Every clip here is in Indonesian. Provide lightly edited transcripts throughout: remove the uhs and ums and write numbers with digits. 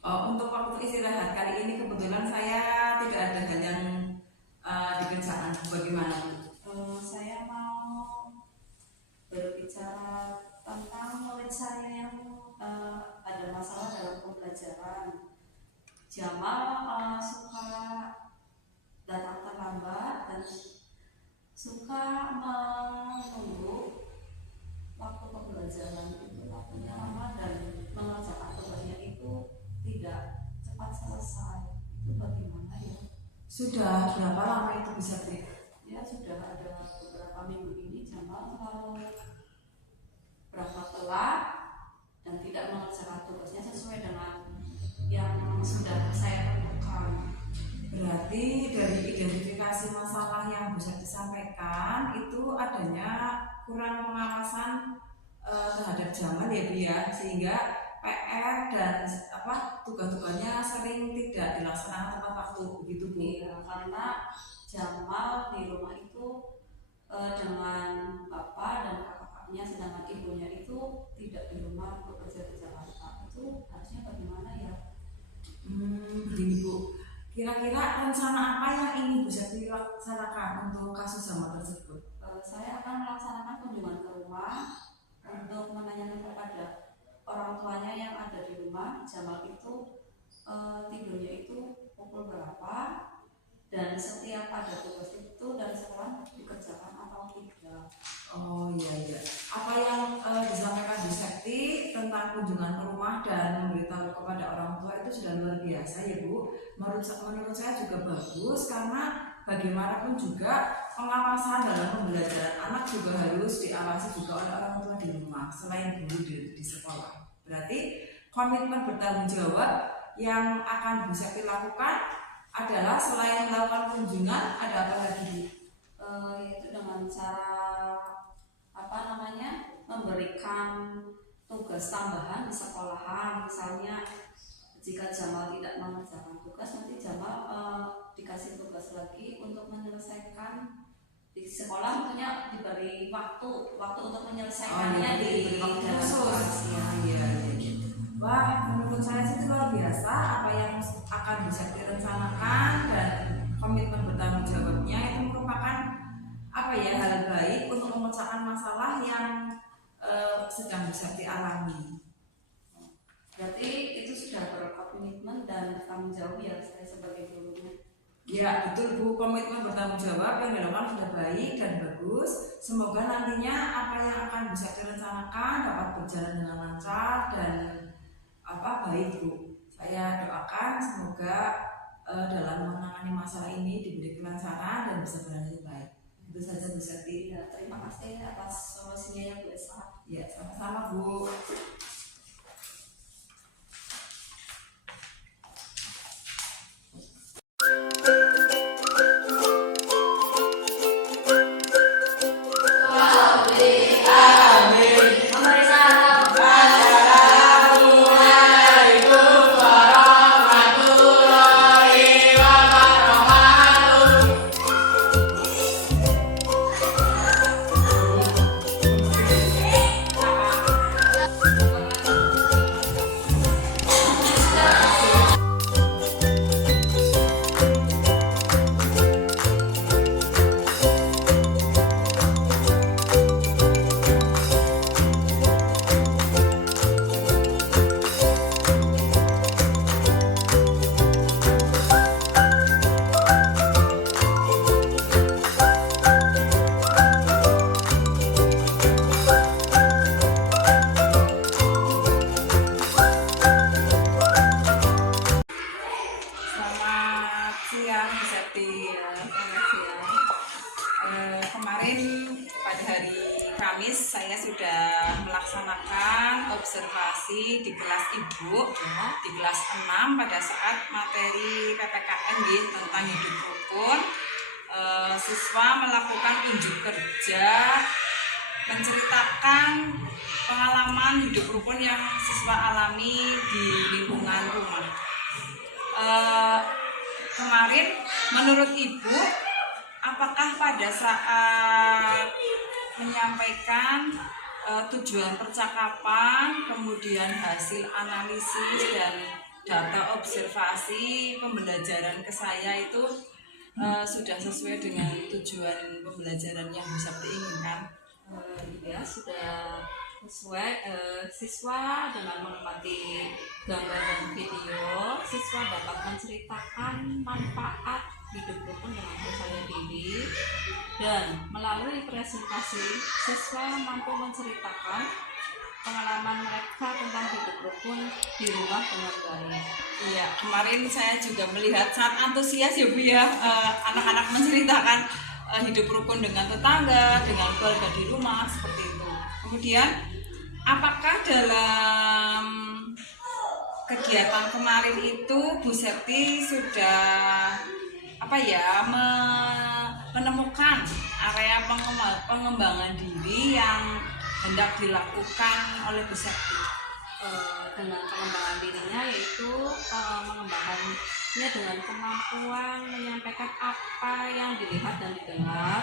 Untuk waktu istirahat kali ini kebetulan saya tidak ada hal yang dikerjakan. Bagaimana Bu? Saya mau berbicara tentang murid saya yang ada masalah dalam pembelajaran. Jamal suka datang terlambat dan suka menunggu waktu pembelajaran itu waktunya lama dan mengerjakan tugasnya itu tidak cepat selesai. Itu bagaimana ya? Sudah berapa lama itu bisa Bu? Ya sudah ada beberapa minggu ini Jamal selalu berangkat telat dan tidak mengerjakan tugasnya sesuai dengan yang sudah saya tentukan. Berarti dari identifikasi masalah yang bisa disampaikan itu adanya kurang pengawasan terhadap Jamal ya Bu ya, sehingga PR dan tugas-tugasnya sering tidak dilaksanakan tepat waktu begitu Bu. Iya, karena Jamal di rumah itu dengan bapak dan kakak-kakaknya, sedangkan ibunya itu tidak di rumah, bekerja di Jakarta. Itu harusnya bagaimana ya? Begini Bu, kira-kira rencana apa yang ingin bisa dilaksanakan untuk kasus Jamal tersebut? Saya akan melaksanakan kunjungan ke rumah untuk menanyakan kepada orang tuanya yang ada di rumah Jamal itu tidurnya itu pukul berapa, dan setiap ada tugas itu dari sekolah dikerjakan atau tidak. Oh iya. Apa yang disampaikan Bu Sekti tentang kunjungan ke rumah dan memberitahu kepada orang tua itu sudah luar biasa ya Bu. Menurut saya juga bagus, karena bagaimanapun juga pengawasan dalam pembelajaran anak juga harus diawasi juga oleh orang tua di rumah selain guru di sekolah. Berarti komitmen bertanggung jawab yang akan Bu Sekti lakukan adalah selain melakukan kunjungan, ada apa lagi Bu? Yaitu dengan cara memberikan tugas tambahan di sekolahan. Misalnya jika Jamal tidak mengerjakan tugas, nanti Jamal dikasih tugas lagi untuk menyelesaikan di sekolah, tentunya diberi waktu untuk menyelesaikannya di waktu dalam khusus. kelas ya. Iya. Wah, menurut saya sih itu luar biasa apa yang akan bisa direncanakan, dan komitmen bertanggung jawabnya itu merupakan hal baik untuk memecahkan masalah yang sedang bisa dialami. Berarti itu sudah berkomitmen dan tanggung jawab ya saya sebagai gurunya. Ya betul Bu, komitmen bertanggung jawab yang dilakukan sudah baik dan bagus. Semoga nantinya apa yang akan bisa direncanakan dapat berjalan dengan lancar dan baik Bu. Saya doakan semoga dalam menangani masalah ini diberi kelancaran dan bisa berjalan baik. Itu saja Bu Sekti. Ya, terima kasih atas solusinya ya Bu Esa. Ya, sama-sama Bu. Saya sudah melaksanakan observasi di kelas Ibu di kelas 6 pada saat materi PPKN tentang hidup rukun. Siswa melakukan unjuk kerja menceritakan pengalaman hidup rukun yang siswa alami di lingkungan rumah. Kemarin menurut Ibu, apakah pada saat menyampaikan tujuan percakapan, kemudian hasil analisis dan data observasi pembelajaran ke saya itu sudah sesuai dengan tujuan pembelajaran yang bisa diinginkan. Ya sudah sesuai. Siswa dengan mengamati gambar dan video, siswa dapat menceritakan manfaat hidup rukun dengan percaya diri, dan melalui presentasi siswa mampu menceritakan pengalaman mereka tentang hidup rukun di rumah dengan baik. Iya, kemarin saya juga melihat sangat antusias ya Bu ya, anak-anak menceritakan hidup rukun dengan tetangga, dengan keluarga di rumah seperti itu. Kemudian, apakah dalam kegiatan kemarin itu Bu Septi sudah menemukan area pengembangan diri yang hendak dilakukan oleh Bu Septi? Dengan pengembangan dirinya, yaitu mengembangkannya dengan kemampuan menyampaikan apa yang dilihat dan didengar,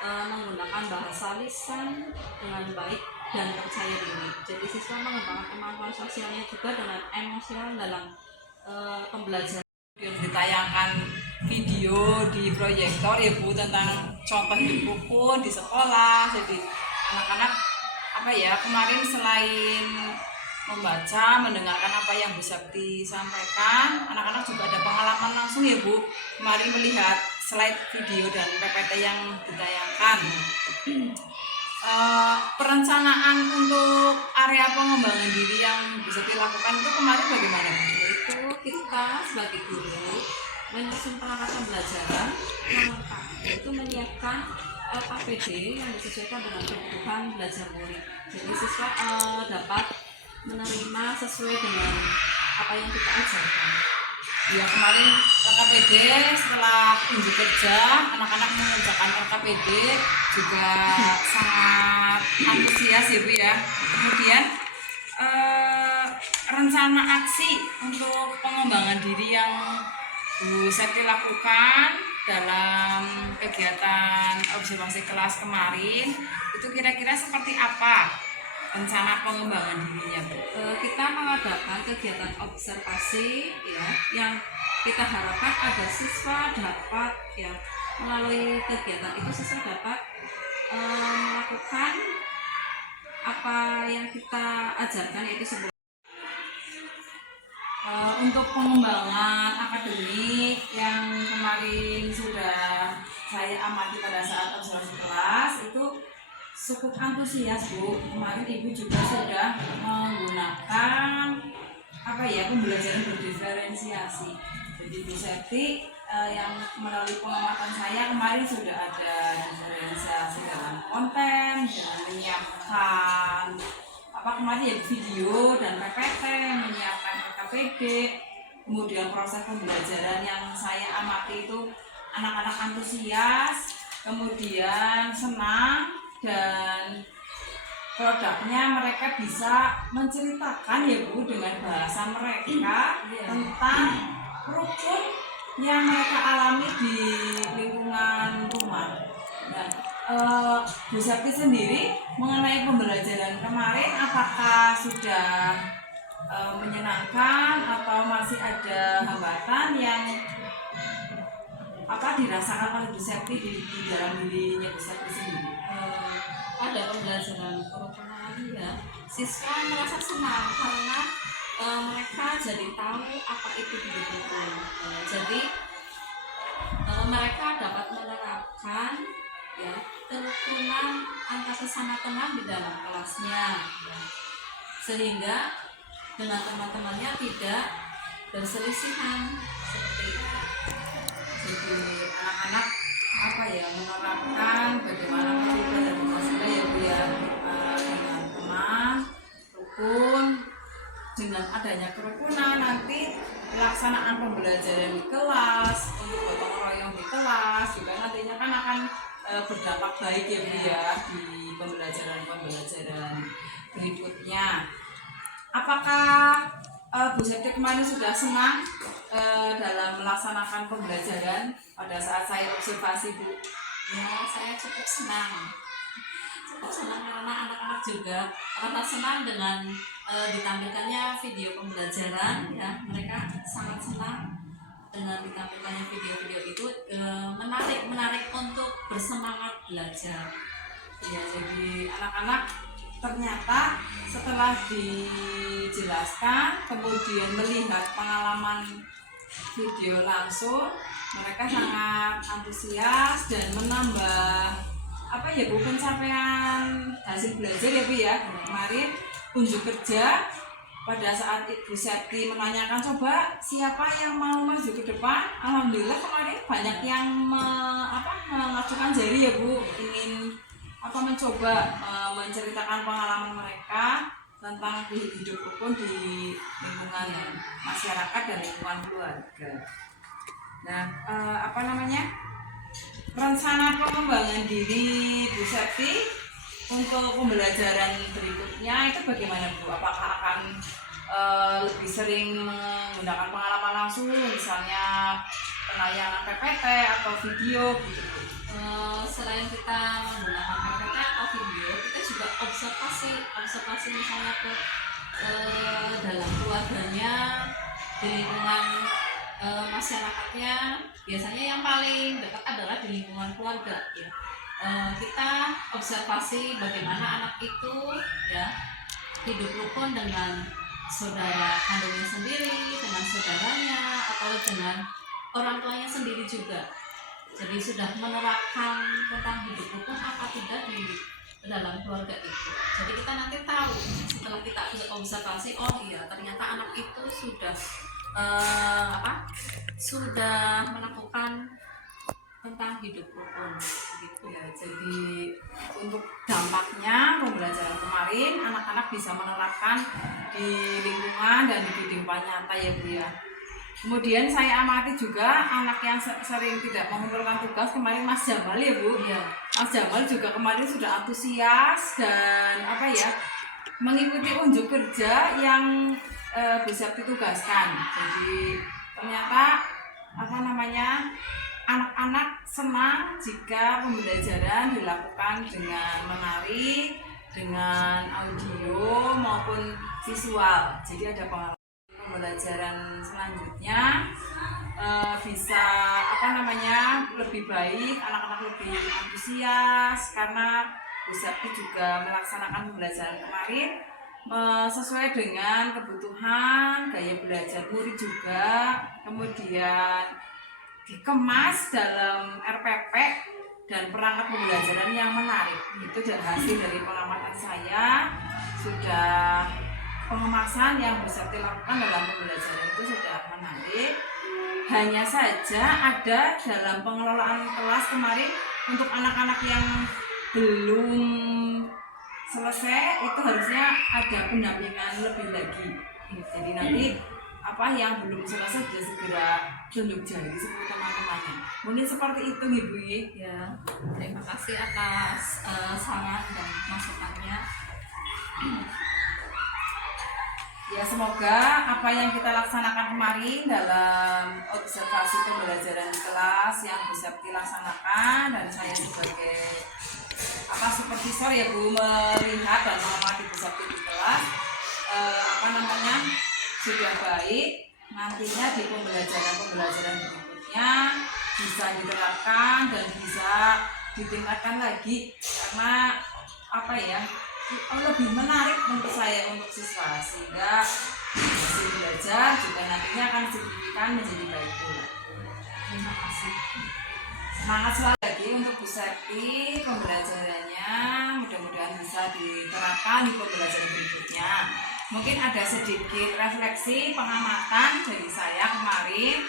menggunakan bahasa lisan dengan baik dan percaya diri. Jadi siswa mengembangkan kemampuan sosialnya juga dengan emosional dalam pembelajaran. Ditayangkan video di proyektor ya Bu tentang contoh hidup rukun di sekolah. Jadi anak-anak kemarin selain membaca, mendengarkan apa yang Bu Septi sampaikan, anak-anak juga ada pengalaman langsung ya Bu, kemarin melihat slide video dan PPT yang ditayangkan. Perencanaan untuk area pengembangan diri yang bisa dilakukan itu kemarin bagaimana Bu? Itu kita sebagai guru menyusun perangkat pembelajaran yang lengkap, yaitu menyiapkan LKPD yang disesuaikan dengan kebutuhan belajar murid. Jadi siswa dapat menerima sesuai dengan apa yang kita ajarkan. Ya, kemarin LKPD setelah unjuk kerja, anak-anak mengerjakan LKPD juga sangat antusias ya Bu ya. Kemudian rencana aksi untuk pengembangan diri yang Bu Septi lakukan dalam kegiatan observasi kelas kemarin itu kira-kira seperti apa rencana pengembangan dirinya Bu? Kita mengadakan kegiatan observasi ya, yang kita harapkan agar siswa dapat ya, melalui kegiatan itu siswa dapat melakukan apa yang kita ajarkan, yaitu sebuah untuk pengembangan akademik yang kemarin sudah saya amati pada saat observasi kelas itu cukup antusias Bu. Kemarin Ibu juga sudah menggunakan pembelajaran berdiferensiasi. Jadi Bu Septi yang melalui pengamatan saya kemarin sudah ada diferensiasi dalam konten dengan menyiapkan video dan PPT, menyiapkan LKPD. Kemudian proses pembelajaran yang saya amati itu anak-anak antusias, kemudian senang, dan produknya mereka bisa menceritakan ya Bu dengan bahasa mereka tentang rukun yang mereka alami di lingkungan rumah. Nah, Bu Septi sendiri mengenai pembelajaran kemarin apakah sudah menyenangkan atau masih ada hambatan yang dirasakan oleh Bu Septi di dalam dirinya Bu Septi sendiri? Ada pembelajaran kerukunan ya, siswa merasa senang karena mereka jadi tahu apa itu hidup rukun. Jadi mereka dapat menerapkan ya kerukunan antar sesama teman di dalam kelasnya, ya, sehingga dengan teman-temannya tidak berselisihan seperti itu. Jadi anak-anak menerapkan bagaimana kehidupan dan Pancasila ya Bu ya, dengan teman, rukun. Dengan adanya kerukunan nanti pelaksanaan pembelajaran di kelas, untuk gotong royong di kelas juga nantinya kan akan berdampak baik ya Bu ya di pembelajaran berikutnya. Apakah Bu Septi kemarin sudah senang dalam melaksanakan pembelajaran pada saat saya observasi Bu? Ya, saya cukup senang senang karena anak-anak juga rasa senang dengan ditampilkannya video pembelajaran ya, mereka sangat senang dengan ditampilkannya video-video itu, menarik untuk bersemangat belajar Ya, jadi anak-anak ternyata setelah dijelaskan kemudian melihat pengalaman video langsung, mereka sangat antusias dan menambah apa ya Bu, pencapaian hasil belajar ya Bu ya. Kemarin unjuk kerja pada saat Ibu Septi menanyakan coba siapa yang mau maju ke depan, alhamdulillah kemarin banyak yang mengacukan jari ya Bu, ingin mencoba menceritakan pengalaman mereka tentang hidup rukun di lingkungan masyarakat dan lingkungan keluarga. Nah, rencana pengembangan diri Bu Septi untuk pembelajaran berikutnya itu bagaimana Bu? Apakah akan lebih sering menggunakan pengalaman langsung, misalnya penayangan PPT atau video gitu Bu? Selain kita menggunakan PPT atau video, kita juga observasi misalnya ke dalam keluarganya, di lingkungan masyarakatnya. Biasanya yang paling dekat adalah di lingkungan keluarga ya. Kita observasi bagaimana anak itu ya hidup rukun dengan saudara kandungnya sendiri, dengan saudaranya, atau dengan orang tuanya sendiri juga. Jadi sudah menerapkan tentang hidup rukun apa tidak di dalam keluarga itu. Jadi kita nanti tahu setelah kita observasi, oh iya ternyata anak itu sudah sudah melakukan tentang hidup rukun gitu ya. Jadi untuk dampaknya pembelajaran kemarin anak-anak bisa menerapkan di lingkungan dan di kehidupan nyata ya Bu ya. Kemudian saya amati juga anak yang sering tidak mengumpulkan tugas kemarin, Mas Jamal ya Bu ya. Mas Jamal juga kemarin sudah antusias dan mengikuti unjuk kerja yang bisa ditugaskan. Jadi ternyata anak-anak senang jika pembelajaran dilakukan dengan menarik, dengan audio maupun visual. Jadi ada pembelajaran selanjutnya bisa lebih baik, anak-anak lebih antusias karena Bu Septi juga melaksanakan pembelajaran kemarin sesuai dengan kebutuhan gaya belajar murid juga, kemudian dikemas dalam RPP dan perangkat pembelajaran yang menarik. Itu hasil dari pengamatan saya, sudah pengemasan yang bisa dilakukan dalam pembelajaran itu sudah menarik. Hanya saja ada dalam pengelolaan kelas kemarin untuk anak-anak yang belum selesai itu harusnya ada pendampingan lebih lagi. Jadi nanti yang belum selesai dia segera tunjuk jari seperti teman-temannya. Mungkin seperti itu Ibu ya. Terima kasih atas saran dan masukannya. Ya, semoga apa yang kita laksanakan kemarin dalam observasi pembelajaran di kelas yang bisa dilaksanakan, dan saya sebagai supervisor ya Bu melihat dan mengamati Bu Septi di kelas sudah baik, nantinya di pembelajaran berikutnya bisa diterapkan dan bisa ditingkatkan lagi karena lebih menarik menurut saya untuk siswa, sehingga hasil belajar juga nantinya akan signifikan menjadi baik pula. Terima kasih. Semangat selalu lagi untuk Bu Septi pembelajarannya, mudah-mudahan bisa diterapkan di pembelajaran berikutnya. Mungkin ada sedikit refleksi pengamatan dari saya kemarin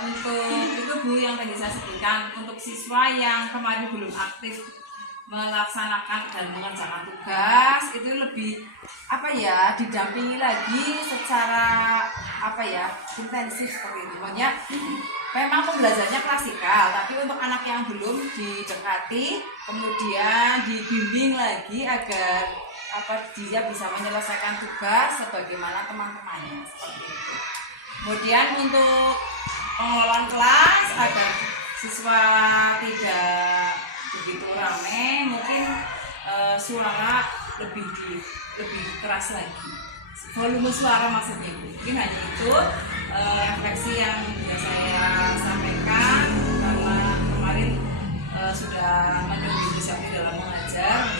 untuk itu Bu yang tadi saya sebutkan, untuk siswa yang kemarin belum aktif melaksanakan dan mengerjakan tugas itu lebih didampingi lagi secara intensif seperti itu. Pokoknya memang pembelajarannya klasikal, tapi untuk anak yang belum didekati kemudian dibimbing lagi agar dia bisa menyelesaikan tugas sebagaimana teman-temannya seperti itu. Kemudian untuk pengelolaan kelas agar siswa tidak begitu ramai, mungkin suara lebih keras lagi, volume suara maksudnya Ibu. Mungkin hanya itu refleksi yang bisa saya sampaikan, karena kemarin sudah menunggu Ibu Sakti dalam mengajar.